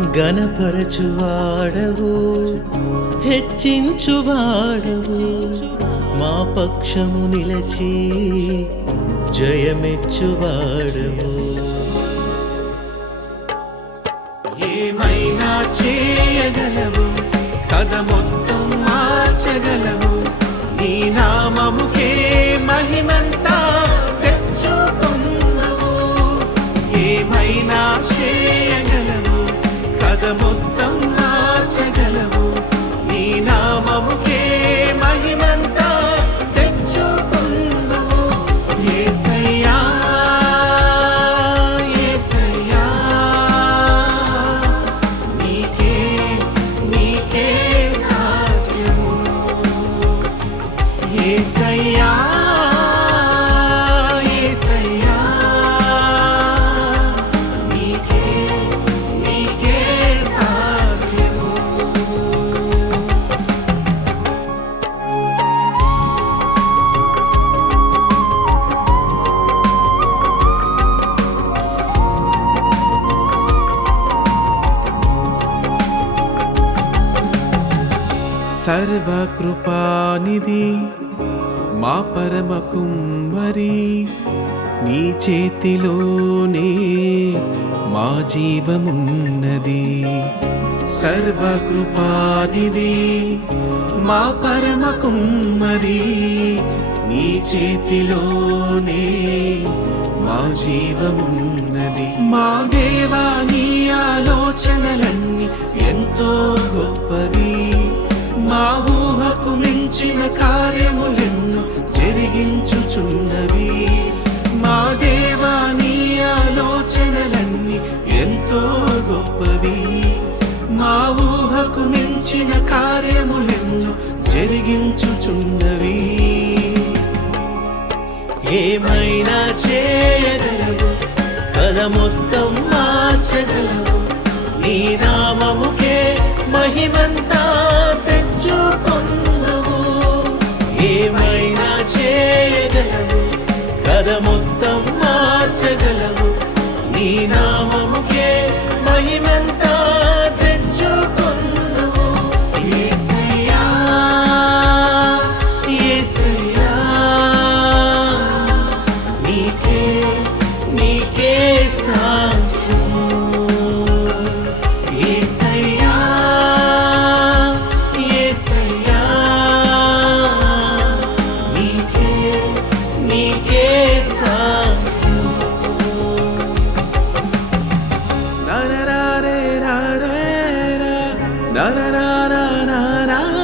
గణపరచువాడవు హెచ్చించువాడవు. మా పక్షము నిలచి జయమెచ్చువాడవు. ఏమైనా చేయగలవు? కథ మొత్తం మార్చగలవు? నీ నామముకే మహిమంతా తెచ్చుకున్నావు. ఏమైనా చేయగలవు కథ మొత్తం సర్వకృపానిధి మా పరమ కుమ్మరి నీ చేతిలోనే మా జీవమున్నది. సర్వకృపానిధి మా పరమ కుమ్మరి నీ చేతిలోనే మా జీవమున్నది. మా దేవా నీ ఆలోచనలన్నీ ఎంతో చేసిన మించిన కార్యములెన్ను జరిగించుచున్నవి. ఏమైనా చేయగలవు? కథ మొత్తం మార్చగలవు. నీ నామముకే మహిమంతా నీకే సాధ్యము యేసయ్యా యేసయ్యా నీకే నీకే సాధ్యము నరరారే రారేరా నరరారా నరరారే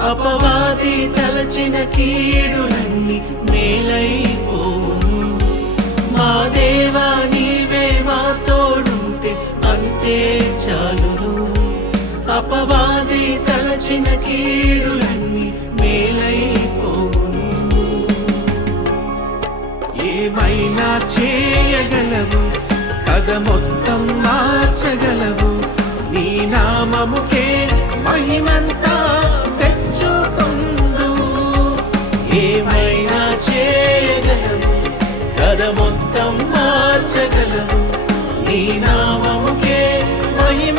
అపవాది తలచిన కీడులన్నీ మేలైపోవును మా దేవా నీవే మా తోడుంటే అంతే చాలును. అపవాది తలచిన కీడులన్నీ మేలైపోవును. ఏమైనా చేయగలవు? కథ మొత్తం మొత్తం మార్చగలవు నీ నామముకే మహిమ